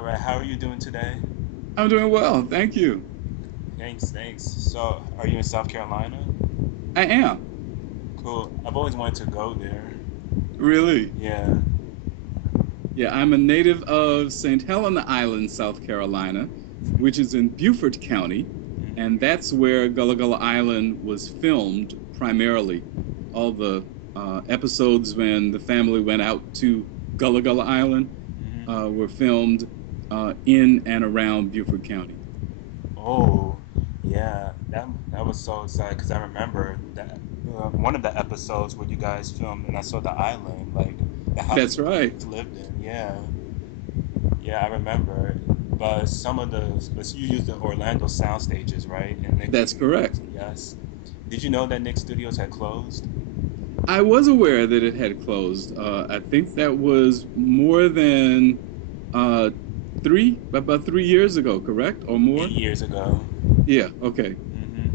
All right, how are you doing today? I'm doing well, thank you. Thanks. So, are you in South Carolina? I am. Cool. I've always wanted to go there. Really? Yeah. Yeah, I'm a native of St. Helena Island, South Carolina, which is in Beaufort County, and Hmm. that's where Gullah Gullah Island was filmed primarily. All the episodes when the family went out to Gullah Gullah Island Hmm. were filmed in and around Beaufort County. Oh, yeah. That was so sad because I remember that one of the episodes where you guys filmed, and I saw the island, like the house That's you right. guys lived in. Yeah. Yeah, I remember. But but you used the Orlando sound stages, right? And Nick That's correct. Studios. Yes. Did you know that Nick Studios had closed? I was aware that it had closed. I think that was more than uh, about 3 years ago, correct? Or Eight more? years ago. Yeah, okay. Hmm.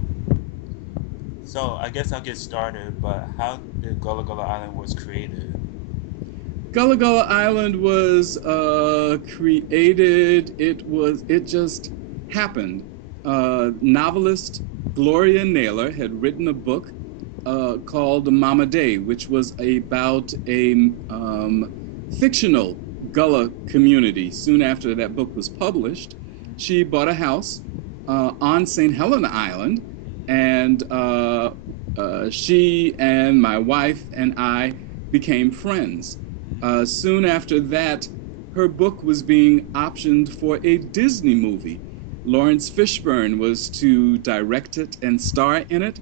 So I guess I'll get started. But how did Gullah Gullah Island was created? Gullah Gullah Island was created. It just happened. Novelist Gloria Naylor had written a book called Mama Day, which was about a fictional Gullah community. Soon after that book was published, she bought a house on St. Helena Island, and she and my wife and I became friends. Soon after that, her book was being optioned for a Disney movie. Lawrence Fishburne was to direct it and star in it.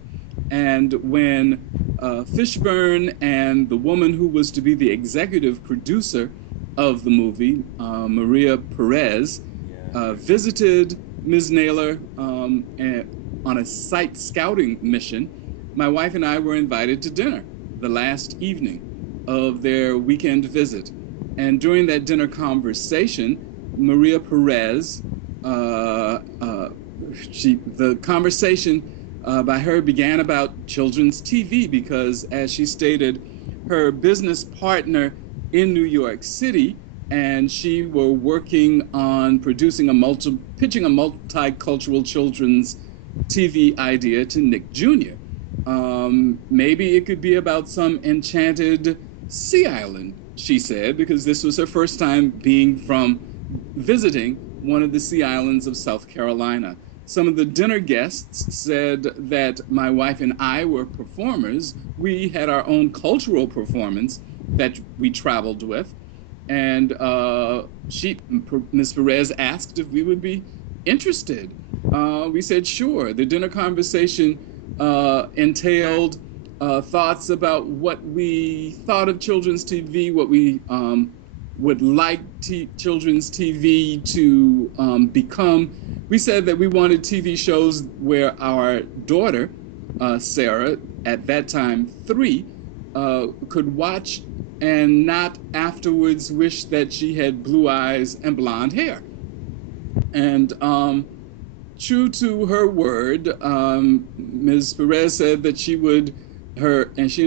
And when Fishburne and the woman who was to be the executive producer of the movie, Maria Perez, Yeah. visited Ms. Naylor on a site scouting mission, my wife and I were invited to dinner the last evening of their weekend visit. And during that dinner conversation, Maria Perez, the conversation by her began about children's TV because, as she stated, her business partner in New York City and she were working on pitching a multicultural children's TV idea to Nick Jr. Maybe it could be about some enchanted sea island, she said, because this was her first time being from visiting one of the sea islands of South Carolina. Some of the dinner guests said that my wife and I were performers. We had our own cultural performance that we traveled with. And Ms. Perez asked if we would be interested. We said sure. The dinner conversation entailed thoughts about what we thought of children's TV, what we would like children's TV to become. We said that we wanted TV shows where our daughter, Sarah, at that time 3, could watch and not afterwards wish that she had blue eyes and blonde hair. And true to her word, Ms. Perez said that she and her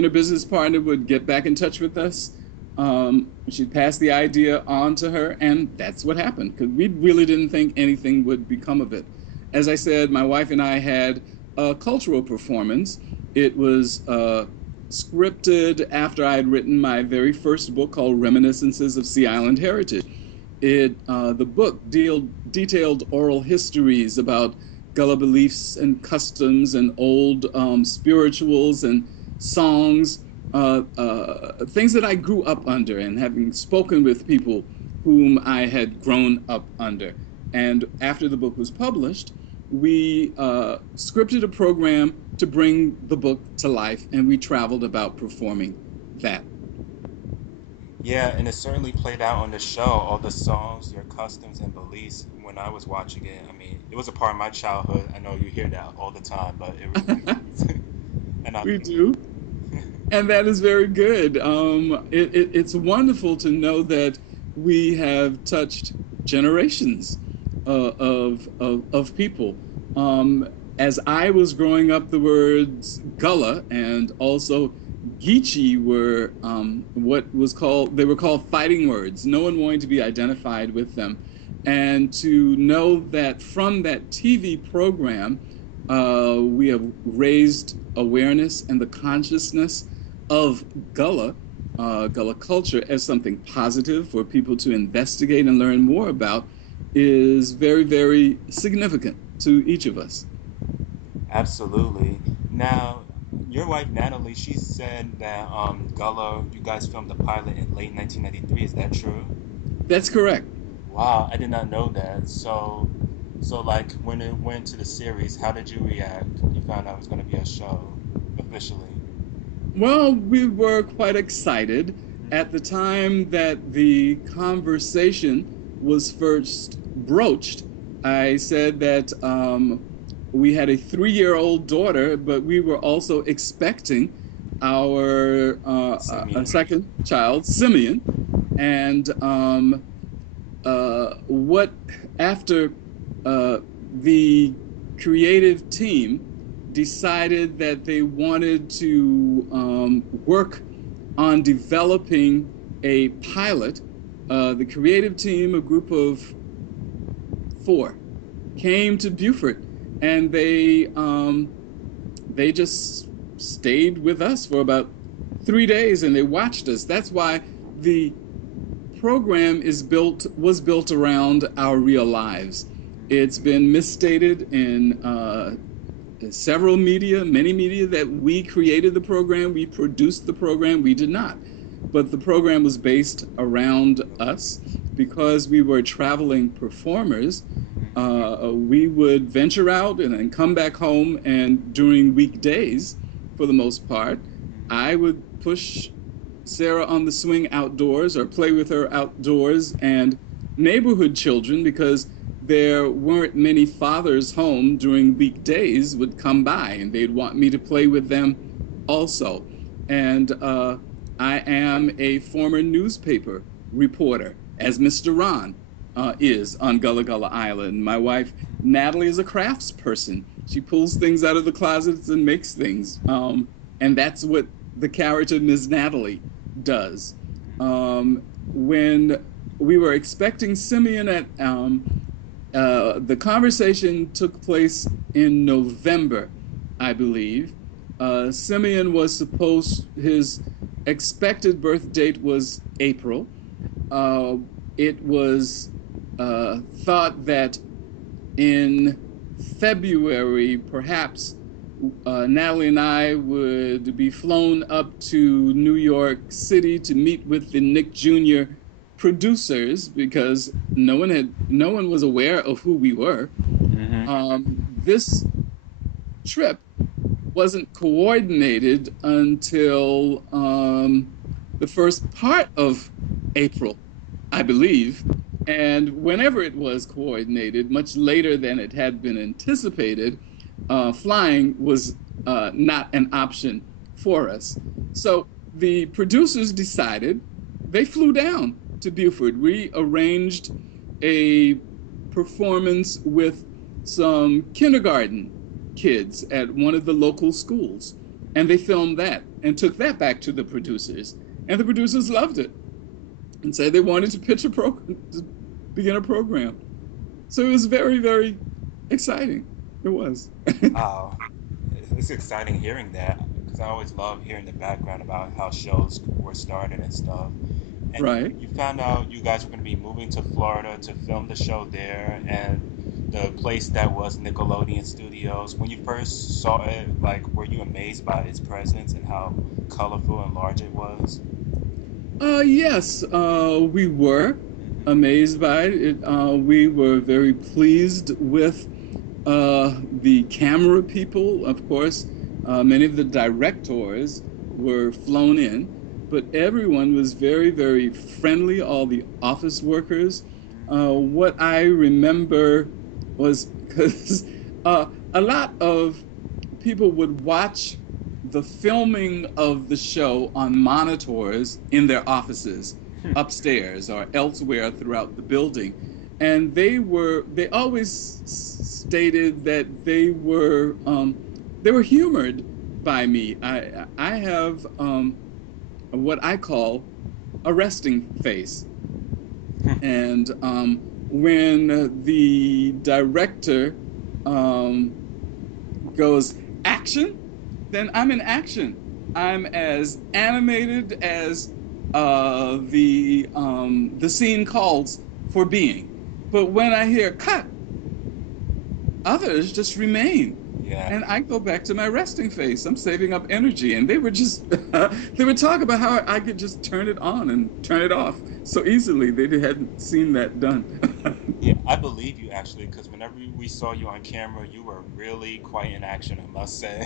business partner would get back in touch with us. She'd pass the idea on to her, and that's what happened because we really didn't think anything would become of it. As I said, my wife and I had a cultural performance. It was scripted after I had written my very first book called Reminiscences of Sea Island Heritage. The book detailed oral histories about Gullah beliefs and customs and old spirituals and songs, things that I grew up under and having spoken with people whom I had grown up under. And after the book was published, we scripted a program to bring the book to life, and we traveled about performing that. Yeah, and it certainly played out on the show. All the songs, your customs and beliefs. When I was watching it, I mean, it was a part of my childhood. I know you hear that all the time, but it really is. And I, We do. And that is very good. It's wonderful to know that we have touched generations of people. As I was growing up, the words Gullah and also Geechee were what was called, they were called fighting words. No one wanted to be identified with them. And to know that from that TV program, we have raised awareness and the consciousness of Gullah, Gullah culture as something positive for people to investigate and learn more about is very, very significant to each of us. Absolutely. Now, your wife Natalie, she said that Gullah, you guys filmed the pilot in late 1993. Is that true? That's correct. Wow, I did not know that. So like when it went to the series, how did you react? You found out it was going to be a show officially. Well, we were quite excited at the time that the conversation was first broached. I said that we had a 3-year-old daughter, but we were also expecting our a Simeon. second child, Simeon. And what after the creative team decided that they wanted to work on developing a pilot. The creative team, a group of 4, came to Beaufort, and they just stayed with us for about 3 days, and they watched us. That's why the program was built around our real lives. It's been misstated in several media, many media, that we created the program, we produced the program. We did not. But the program was based around us because we were traveling performers. We would venture out and then come back home, and during weekdays, for the most part, I would push Sarah on the swing outdoors or play with her outdoors, and neighborhood children, because there weren't many fathers home during weekdays, would come by and they'd want me to play with them also. And I am a former newspaper reporter, as Mr. Ron is on Gullah Gullah Island. My wife, Natalie, is a crafts person. She pulls things out of the closets and makes things. And that's what the character Ms. Natalie does. When we were expecting Simeon at the conversation took place in November, I believe. Simeon was his expected birth date was April. It was thought that in February, perhaps, Natalie and I would be flown up to New York City to meet with the Nick Jr. producers, because no one was aware of who we were. This trip wasn't coordinated until the first part of April, I believe. And whenever it was coordinated, much later than it had been anticipated, flying was not an option for us. So the producers decided, they flew down to Beaufort. We arranged a performance with some kindergarten kids at one of the local schools, and they filmed that and took that back to the producers, and the producers loved it and said they wanted to pitch a program, to begin a program. So it was very, very exciting. It was. Wow, it's exciting hearing that because I always love hearing the background about how shows were started and stuff. And Right. you found out you guys were going to be moving to Florida to film the show there, and the place that was Nickelodeon Studios. When you first saw it, like, were you amazed by its presence and how colorful and large it was? Yes, we were amazed by it. We were very pleased with the camera people. Of course, many of the directors were flown in, but everyone was very, very friendly, all the office workers. What I remember was because a lot of people would watch the filming of the show on monitors in their offices upstairs or elsewhere throughout the building. And they always stated that they were humored by me. I have what I call a resting face. And when the director um, goes action, then I'm in action. I'm as animated as the scene calls for being. But when I hear cut, others just remain. Yeah. And I go back to my resting face. I'm saving up energy. And they were just, they would talk about how I could just turn it on and turn it off so easily. They hadn't seen that done. Yeah, I believe you actually, because whenever we saw you on camera, you were really quite in action, I must say.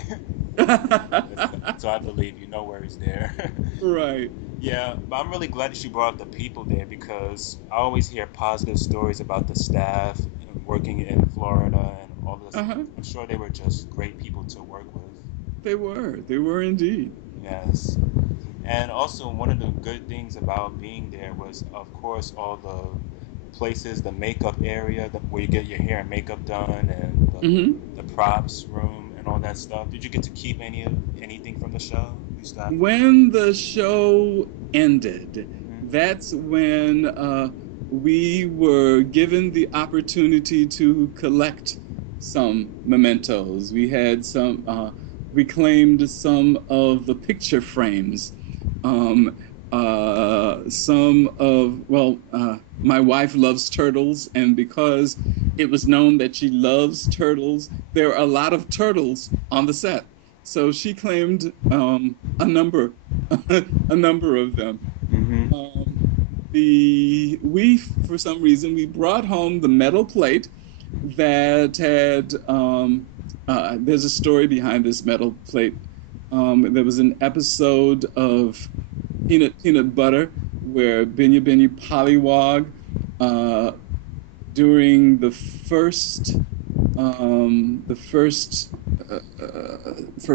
So I believe you. No worries there. Right. Yeah, but I'm really glad that you brought up the people there because I always hear positive stories about the staff working in Florida and all this. Uh-huh. I'm sure they were just great people to work with. They were. They were indeed. Yes. And also, one of the good things about being there was, of course, all the places, the makeup area, where you get your hair and makeup done, and Hmm. the props room and all that stuff. Did you get to keep anything from the show? You staff? When the show ended, Hmm. that's when we were given the opportunity to collect some mementos. We had some, reclaimed some of the picture frames, um, some of, well, my wife loves turtles, and because it was known that she loves turtles, there are a lot of turtles on the set. So she claimed a number, a number of them. Hmm. Um, the we for some reason we brought home the metal plate that had. There's a story behind this metal plate. There was an episode of Peanut Butter where Binyah Binyah Pollywog uh, during the first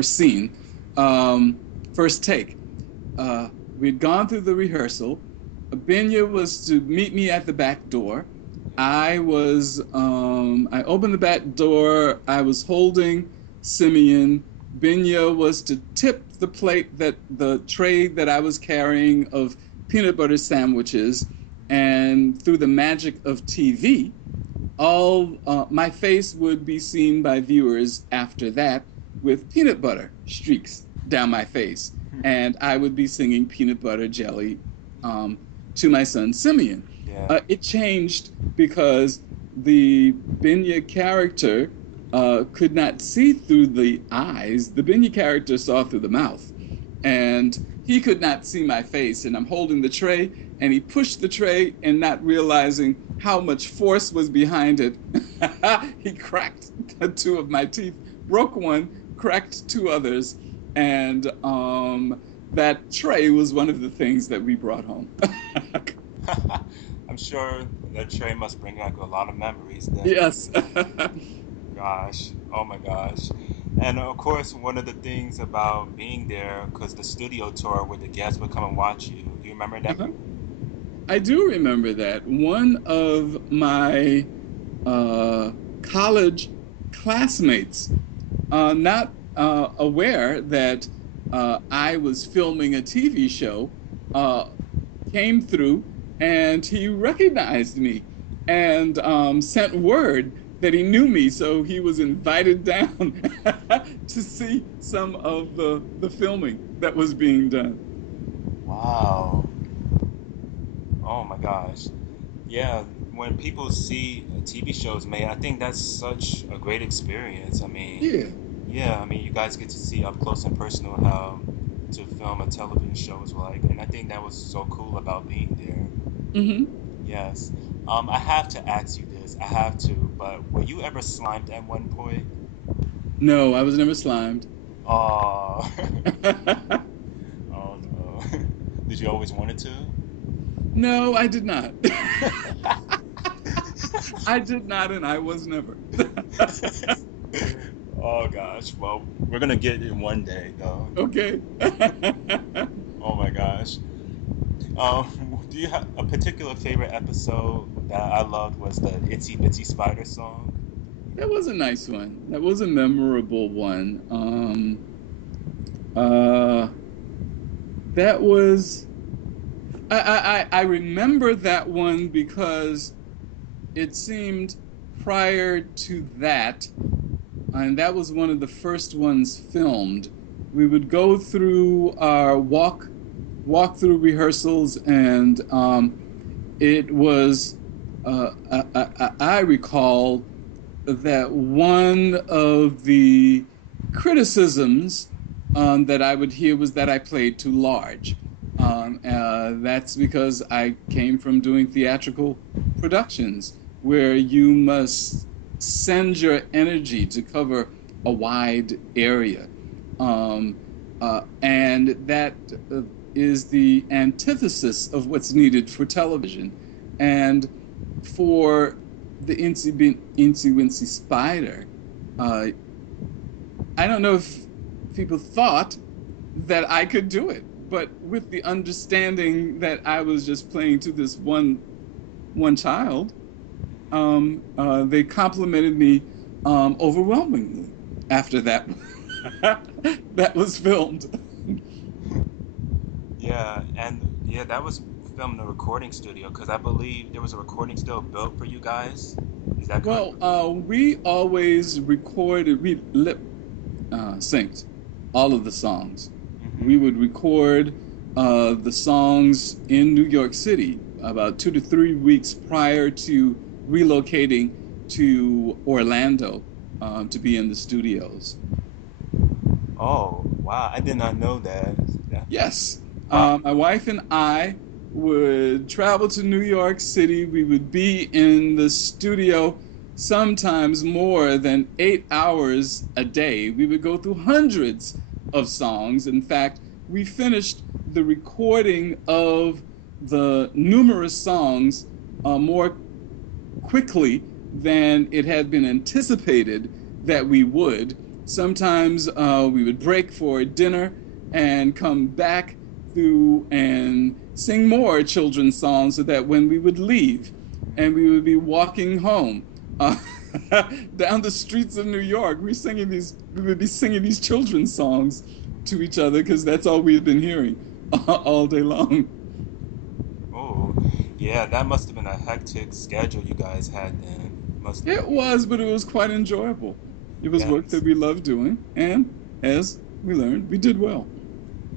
scene, first take. We'd gone through the rehearsal. Binya was to meet me at the back door. I opened the back door. I was holding Simeon. Binya was to tip the tray that I was carrying of peanut butter sandwiches. And through the magic of TV, all my face would be seen by viewers after that with peanut butter streaks down my face, and I would be singing peanut butter jelly um, to my son Simeon. Yeah. It changed because the Binya character could not see through the eyes. The Binya character saw through the mouth, and he could not see my face. And I'm holding the tray, and he pushed the tray, and not realizing how much force was behind it, he cracked two of my teeth, broke one, cracked two others, and that tray was one of the things that we brought home. I'm sure that tray must bring back a lot of memories then. Yes. Gosh, oh my gosh. And of course, one of the things about being there, because the studio tour where the guests would come and watch you, you remember that? Uh-huh. I do remember that. One of my college classmates, not aware that I was filming a TV show, uh, came through and he recognized me and sent word that he knew me. So he was invited down to see some of the filming that was being done. Wow. Oh my gosh. Yeah, when people see TV shows made, I think that's such a great experience. I Yeah. mean, yeah, I mean, you guys get to see up close and personal how to film a television show is like, and I think that was so cool about being there. Hmm. Yes. I have to ask you this. I have to, but were you ever slimed at one point? No, I was never slimed. Oh. Oh no. Did you always want it to? No, I did not. I did not, and I was never. Oh gosh. Well, we're gonna get it one day though. Okay. Oh my gosh. Do you have a particular favorite episode that I loved was the Itsy Bitsy Spider song? That was a nice one. That was a memorable one. Uh, that was I remember that one because it seemed prior to that, and that was one of the first ones filmed. We would go through our walk through rehearsals, and it was I recall that one of the criticisms that I would hear was that I played too large. That's because I came from doing theatrical productions where you must send your energy to cover a wide area. Um, and that is the antithesis of what's needed for television. And for the Incy Wincy Spider, uh, I don't know if people thought that I could do it, but with the understanding that I was just playing to this one child, they complimented me overwhelmingly after that that was filmed. Yeah, and yeah, that was filmed in a recording studio because I believe there was a recording studio built for you guys. Is that correct? Well, we always recorded, we lip synced all of the songs. We Mm-hmm. would record the songs in New York City about 2 to 3 weeks prior to relocating to Orlando to be in the studios. Oh, wow! I did not know that. Yeah. Yes, Wow. my wife and I would travel to New York City. We would be in the studio sometimes more than 8 hours a day. We would go through hundreds of songs. In fact, we finished the recording of the numerous songs more quickly than it had been anticipated that we would. Sometimes we would break for dinner and come back through and sing more children's songs so that when we would leave and we would be walking home uh, down the streets of New York, we would be singing these children's songs to each other because that's all we had been hearing all day long. Oh, yeah, that must have been a hectic schedule you guys had then. Must have It been. was, but it was quite enjoyable. It was work Yes. that we loved doing, and as we learned, we did well.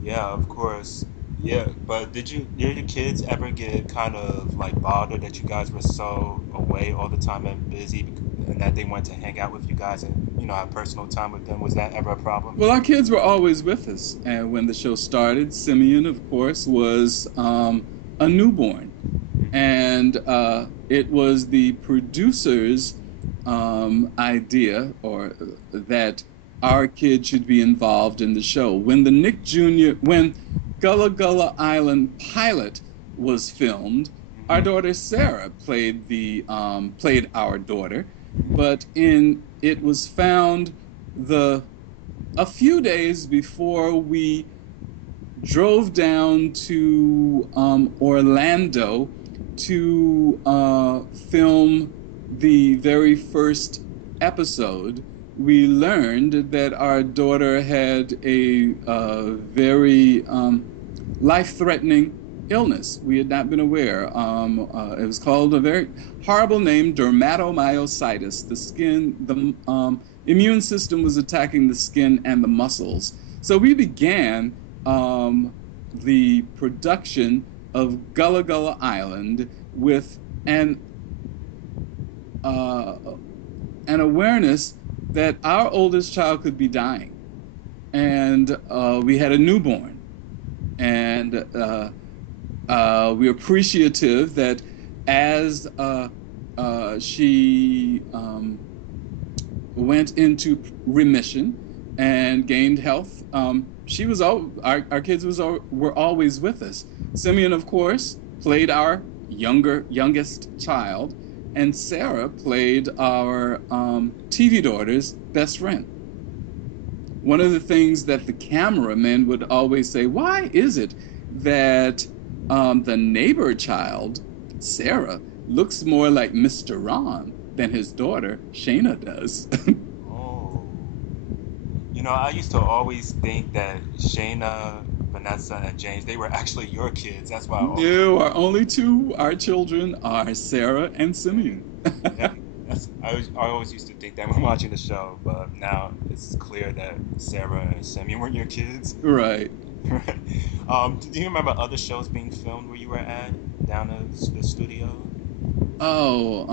Yeah, of course. Yeah, but did your kids ever get kind of like bothered that you guys were so away all the time and busy and that they wanted to hang out with you guys and, have personal time with them? Was that ever a problem? Well, our kids were always with us, and when the show started, Simeon, of course, was a newborn, Hmm. and it was the producer's idea, or that our kid should be involved in the show. When Gullah Gullah Island pilot was filmed, our Hmm. daughter Sarah played our daughter, but in it was found the a few days before we drove down to Orlando to film the very first episode, we learned that our daughter had a very life-threatening illness. We had not been aware. It was called a very horrible name, dermatomyositis. The immune system was attacking the skin and the muscles. So we began the production of Gullah Gullah Island with uh, an awareness that our oldest child could be dying, and we had a newborn, and we're appreciative that as she went into remission and gained health. She was all our kids were always with us. Simeon, of course, played our youngest child, and Sarah played our TV daughter's best friend. One of the things that the cameraman would always say, why is it that the neighbor child, Sarah, looks more like Mr. Ron than his daughter, Shayna, does? Oh. I used to always think that Shayna, Vanessa, and James, they were actually your kids. That's why I always, No, our only two, our children are Sarah and Simeon. yeah, I always used to think that when watching the show, but now it's clear that Sarah and Simeon weren't your kids. Right. Right. Do you remember other shows being filmed where you were at down at the studio? Oh,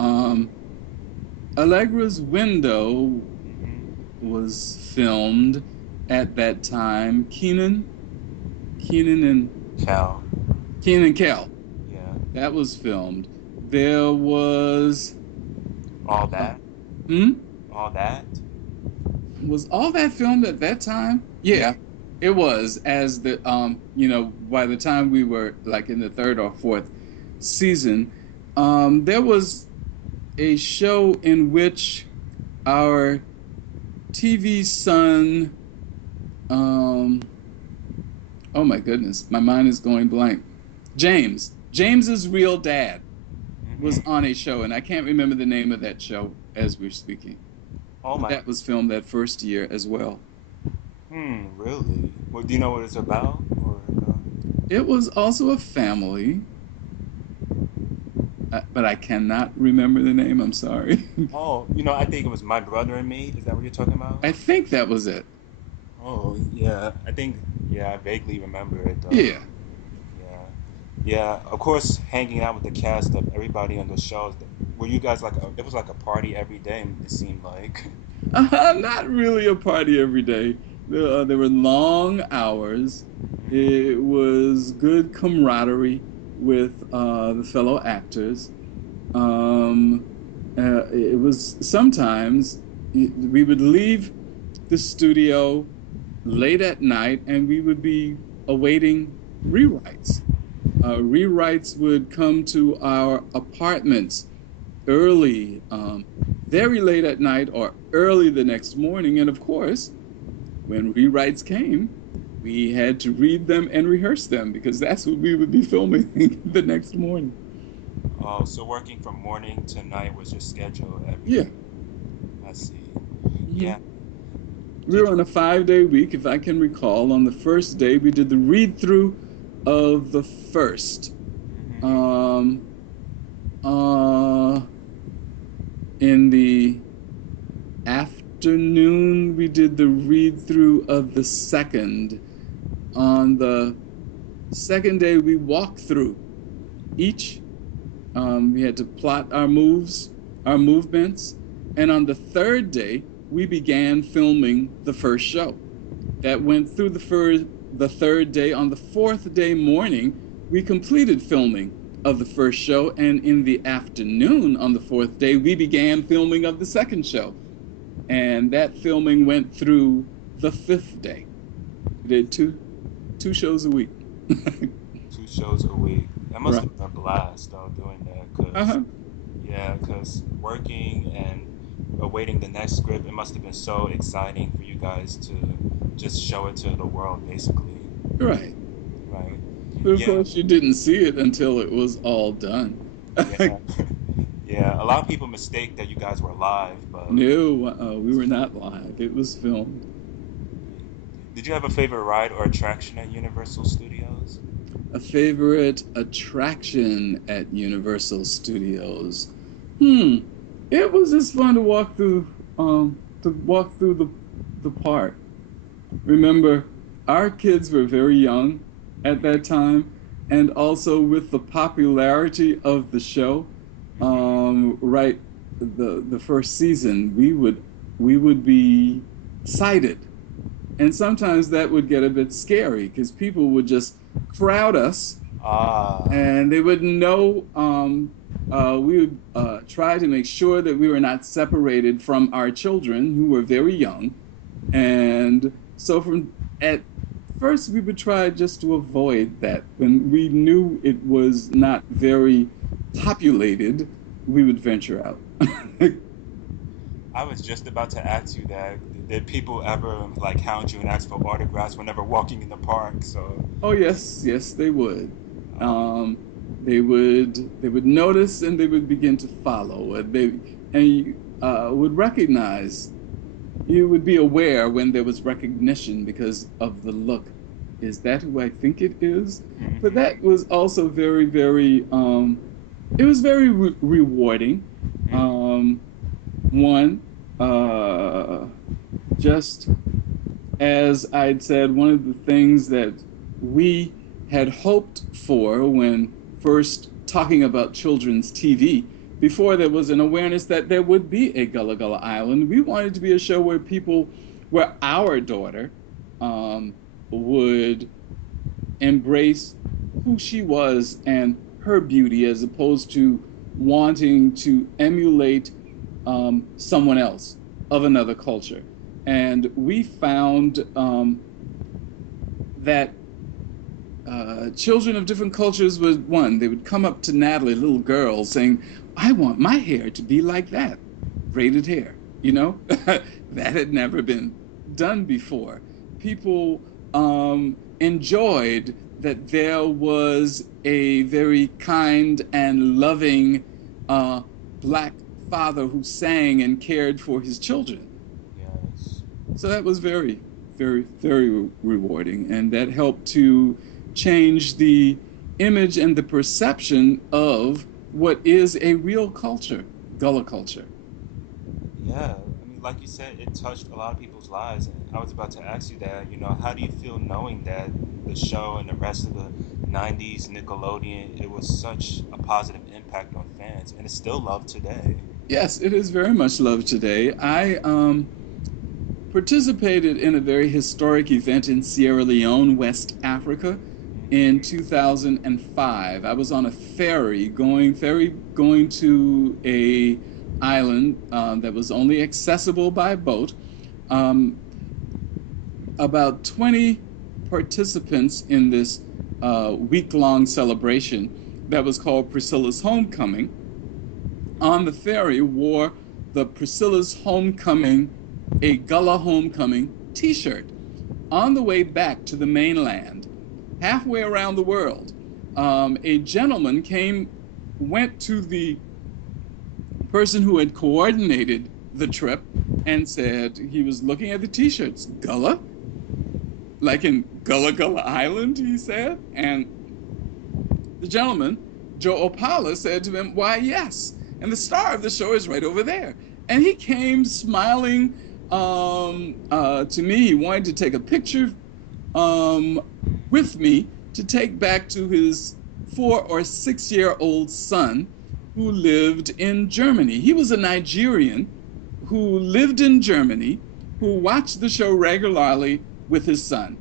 Allegra's Window Hmm. was filmed at that time. Keenan and Cal. Keenan and Kel. Yeah. That was filmed. There was, All uh, that. hmm? All that. Was all that filmed at that time? Yeah. Yeah, it was. As the by the time we were like in the third or fourth season, there was a show in which our TV son, um, oh my goodness, my mind is going blank. James's real dad was Hmm. on a show, and I can't remember the name of that show as we're speaking. Oh my. That was filmed that first year as well. Really? Well, do you know what it's about? Or no? It was also a family, but I cannot remember the name. I'm sorry. Oh, I think it was My Brother and Me. Is that what you're talking about? I think that was it. Oh, yeah. Yeah, I vaguely remember it though. Yeah. Yeah. Yeah, of course, hanging out with the cast of everybody on the shows. Were you guys it was like a party every day, it seemed like. Not really a party every day. There were long hours. It was good camaraderie with the fellow actors. Um, it was sometimes we would leave the studio late at night and we would be awaiting rewrites. Rewrites would come to our apartments early, very late at night or early the next morning. And of course, when rewrites came, we had to read them and rehearse them because that's what we would be filming the next morning. Oh, so working from morning to night was your schedule every Yeah. day. I see. Mhm. Yeah. We Did were on a 5-day week, if I can recall. On the first day, we did the read through of the first. hmm Um, uh, in the afternoon, we did the read through of the second. On the second day, we walked through each. We had to plot our moves, our movements. And on the third day, we began filming the first show. That went through the third day. On the fourth day morning, we completed filming of the first show. And in the afternoon, on the fourth day, we began filming of the second show. And that filming went through the fifth day. We did two shows a week. 2 shows a week. That must Right. have been a blast though, doing that. Cause Uh-huh. yeah, cause working and awaiting the next script, it must have been so exciting for you guys to just show it to the world, basically. Right. Right? But of Yeah, course, you didn't see it until it was all done. yeah, yeah. A lot of people mistake that you guys were live, but No, we were not live. It was filmed. did you have a favorite ride or attraction at Universal Studios? A favorite attraction at Universal Studios. Hmm. It was just fun to walk through the park. Remember, our kids were very young at that time, and also with the popularity of the show, Hmm. right, the first season, we would be sighted, and sometimes that would get a bit scary because people would just crowd us Ah, and they would know we would try to make sure that we were not separated from our children who were very young. And so from at first we would try just to avoid that. When we knew it was not very populated, we would venture out. I was just about to ask you that. Did people ever like hound you and ask for autographs whenever walking in the park? So, Oh yes, yes, they would. uh, Um, they would notice and they would begin to follow. They and you would recognize you would be aware when there was recognition because of the look. Is that who I think it is? But Hmm. that was also very, very, it was very rewarding. Hmm. Um, one, uh, just as I'd said, one of the things that we had hoped for when first talking about children's TV, before there was an awareness that there would be a Gullah Gullah Island, we wanted to be a show where people, where our daughter um, would embrace who she was and her beauty as opposed to wanting to emulate someone else of another culture. And we found that children of different cultures would, one, they would come up to Natalie, little girl, saying, I want my hair to be like that, braided hair, you know? That had never been done before. People enjoyed that there was a very kind and loving uh, black father who sang and cared for his children. Yes. So that was very, very, very rewarding. And that helped to change the image and the perception of what is a real culture, Gullah culture. Yeah, I mean, like you said, it touched a lot of people's lives. And I was about to ask you that, how do you feel knowing that the show and the rest of the 90s Nickelodeon, it was such a positive impact on fans and it's still loved today? Yes, it is very much loved today. I participated in a very historic event in Sierra Leone, West Africa, in Hmm. 2005. I was on a ferry going to a island that was only accessible by boat. Um, about 20 participants in this week-long celebration that was called Priscilla's Homecoming on the ferry wore the Priscilla's Homecoming, a Gullah Homecoming t-shirt. On the way back to the mainland, halfway around the world, a gentleman went to the person who had coordinated the trip and said he was looking at the t-shirts. Gullah? Like in Gullah Gullah Island, he said. And the gentleman, Joe Opala, said to him, Why, yes. And the star of the show is right over there. And he came smiling to me. He wanted to take a picture um, with me to take back to his 4 or 6 year old son who lived in Germany. He was a Nigerian who lived in Germany, who watched the show regularly with his son,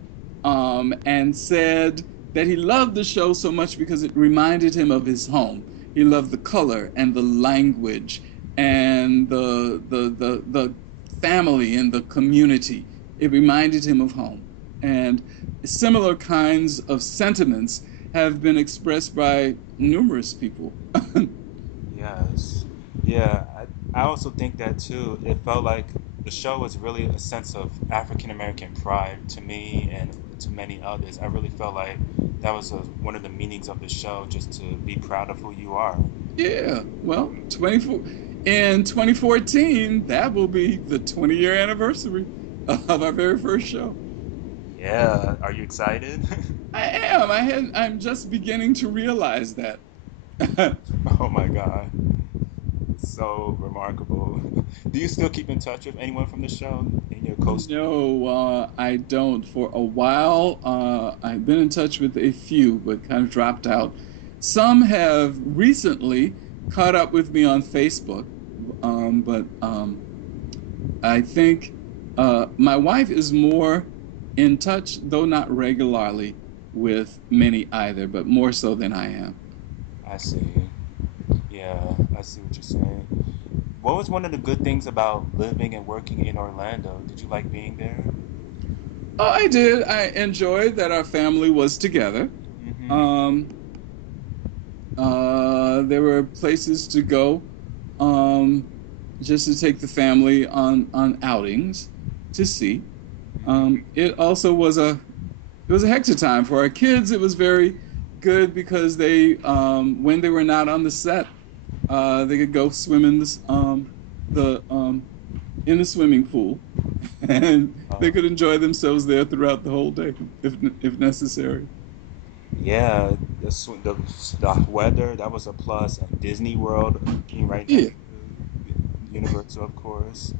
and said that he loved the show so much because it reminded him of his home. He loved the color and the language and the family and the community. It reminded him of home. And similar kinds of sentiments have been expressed by numerous people. Yes. Yeah, I also think that too. It felt like the show was really a sense of African American pride to me and to many others. I really felt like that was one of the meanings of the show, just to be proud of who you are. Yeah, well, 24 in 2014, that will be the 20-year anniversary of our very first show. Yeah, are you excited? I am. I'm just beginning to realize that. Oh my God, so remarkable. Do you still keep in touch with anyone from the show in your co-stars? No, I don't. For a while, I've been in touch with a few, but kind of dropped out. Some have recently caught up with me on Facebook, but I think my wife is more in touch, though not regularly, with many either, but more so than I am. I see. Yeah, I see what you're saying. What was one of the good things about living and working in Orlando? Did you like being there? Oh, I did. I enjoyed that our family was together. Mm-hmm. Um, there were places to go, um, just to take the family on outings to see. It also was it was a hectic time for our kids. It was very good because they when they were not on the set, they could go swim the in the swimming pool. and they Uh, could enjoy themselves there throughout the whole day if necessary. yeah, the weather, that was a plus. And Disney World being right Yeah, next to Universal, of course.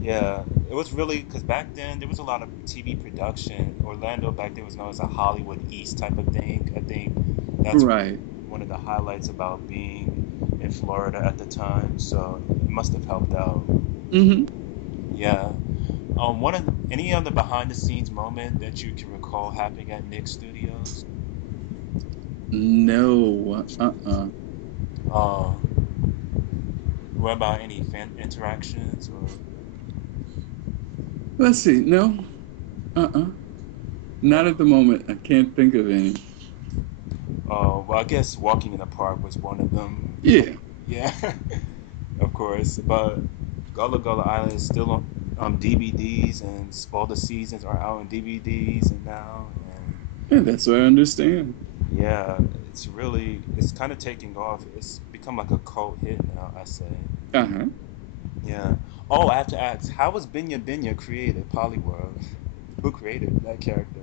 Yeah, it was really because back then there was a lot of TV production. Orlando back then was known as a Hollywood East type of thing. I think that's right. one of the highlights about being in Florida at the time. So it must have helped out. Hmm. Yeah. Any other behind the scenes moment that you can recall happening at Nick Studios? No, Uh, what about any fan interactions or? let's see. No, uh-uh. Not at the moment. I can't think of any. Well, I guess walking in the park was one of them. Yeah. Yeah, of course. But Gullah Gullah Island is still on DVDs, and all the seasons are out on DVDs and now. Yeah, that's what I understand. Yeah, it's kind of taking off. It's become like a cult hit now, I say. Uh-huh. Yeah. Oh, I have to ask, how was Binyah Binyah created, Polyworld? Who created that character?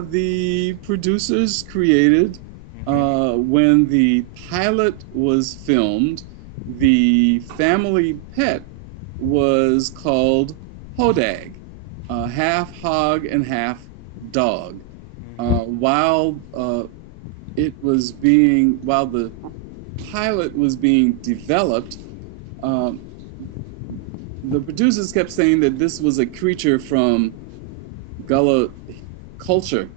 The producers created, Hmm. when the pilot was filmed, the family pet was called Hodag, half hog and half dog. Hmm. While the pilot was being developed, um, the producers kept saying that this was a creature from Gullah culture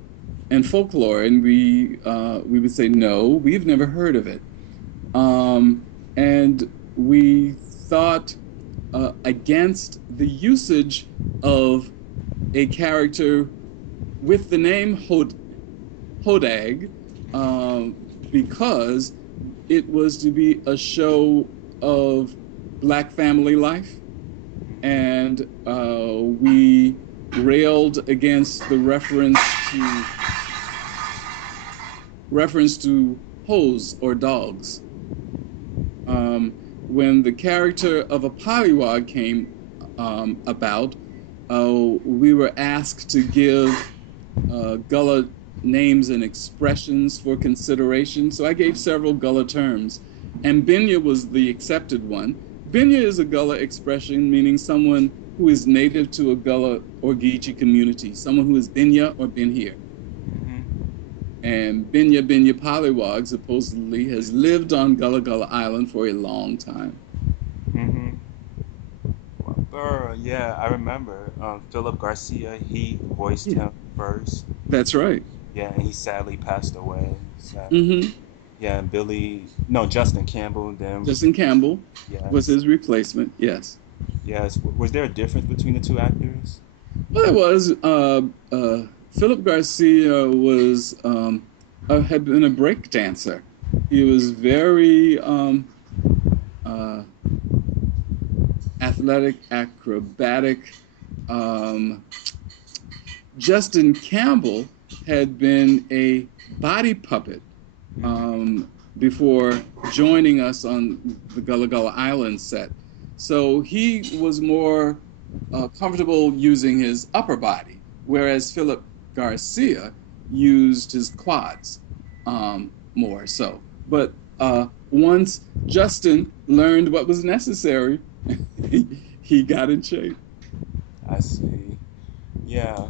and folklore, and we would say no, we've never heard of it, and we thought against the usage of a character with the name Hodag, because it was to be a show of Black family life, and we railed against the reference to hoes or dogs. When the character of a pollywog came about, we were asked to give Gullah names and expressions for consideration. So I gave several Gullah terms, and Binyah was the accepted one. Binyah is a Gullah expression meaning someone who is native to a Gullah or Geechee community, someone who has been here or been here. Hmm. And Binyah Binyah Pollywog supposedly has lived on Gullah Gullah Island for a long time. Hmm. Yeah, I remember. Philip Garcia, he voiced Yeah, him first. that's right. Yeah, and he sadly passed away. Sadly. Hmm. Yeah, and no, Justin Campbell. Then, Justin Campbell was yes, his replacement. Yes. yes. Was there a difference between the two actors? Well, it was. Philip Garcia had been a break dancer. He was very uh, athletic, acrobatic. Um, Justin Campbell had been a body puppet Hmm. um, before joining us on the Gullah Gullah Island set. So he was more comfortable using his upper body, whereas Philip Garcia used his quads more so. But once Justin learned what was necessary, he got in shape. I see. Yeah.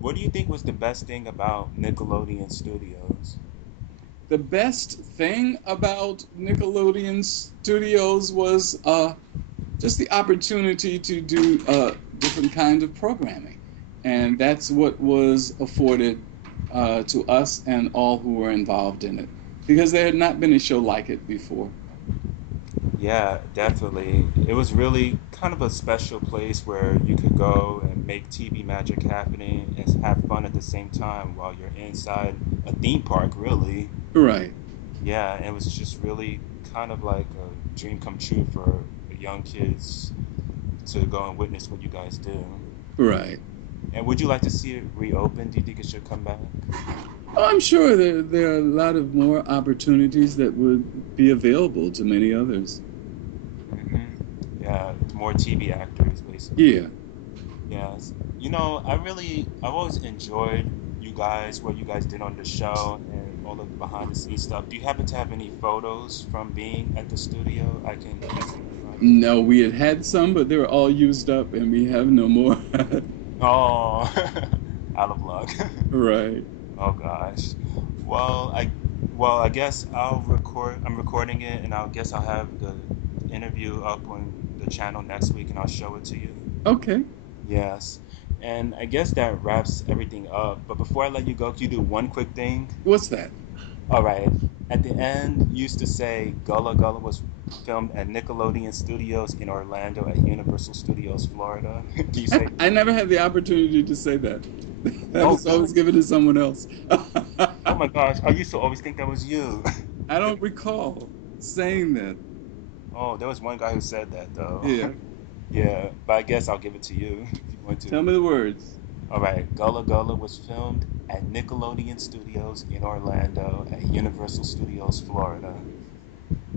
What do you think was the best thing about Nickelodeon Studios? The best thing about Nickelodeon Studios was just the opportunity to do different kinds of programming. And that's what was afforded to us and all who were involved in it, because there had not been a show like it before. Yeah, definitely. It was really kind of a special place where you could go and make TV magic happening and have fun at the same time while you're inside a theme park, really. Right, Yeah, and it was just really kind of like a dream come true for young kids to go and witness what you guys do. right. And would you like to see it reopen? Do you think it should come back? Oh, I'm sure there are a lot of more opportunities that would be available to many others. Hmm. Yeah, more TV actors, basically. Yeah. Yes. You know, I've always enjoyed you guys, what you guys did on the show and all the behind the scenes stuff. Do you happen to have any photos from being at the studio I can No, we had some, but they were all used up, and we have no more. Oh, out of luck. Right. Oh gosh. Well, I guess I'll record. I'm recording it, and I'll guess I'll have the interview up on the channel next week, and I'll show it to you. Okay. Yes. And I guess that wraps everything up. But before I let you go, can you do one quick thing? What's that? All right. At the end, you used to say Gullah Gullah was filmed at Nickelodeon Studios in Orlando at Universal Studios, Florida. Can you say? I never had the opportunity to say that. That Oh, was really? always given to someone else. Oh my gosh, I used to always think that was you. I don't recall saying that. Oh, there was one guy who said that though. Yeah. Yeah, but I guess I'll give it to you if you want to. Tell me the words. All right, Gullah Gullah was filmed at Nickelodeon Studios in Orlando at Universal Studios, Florida.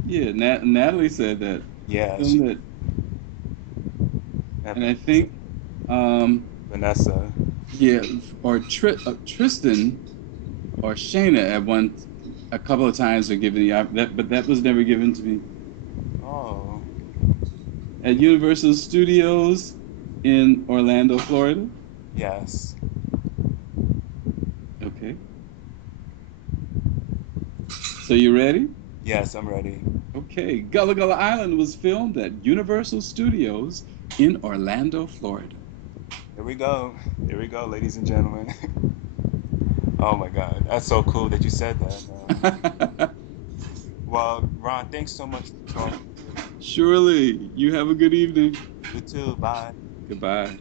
Yeah, Natalie said that. Yeah, she Filmed it, and and I think, um, Vanessa. yeah, or Tristan or Shayna at a couple of times were given that, but that was never given to me. Oh, At Universal Studios in Orlando, Florida. yes. Okay. So you ready? Yes, I'm ready. Okay. Gullah Gullah Island was filmed at Universal Studios in Orlando, Florida. Here we go. Here we go, ladies and gentlemen. Oh my God, that's so cool that you said that, man. Well, Ron, thanks so much for talking. Surely. You have a good evening. You too. Bye. Goodbye.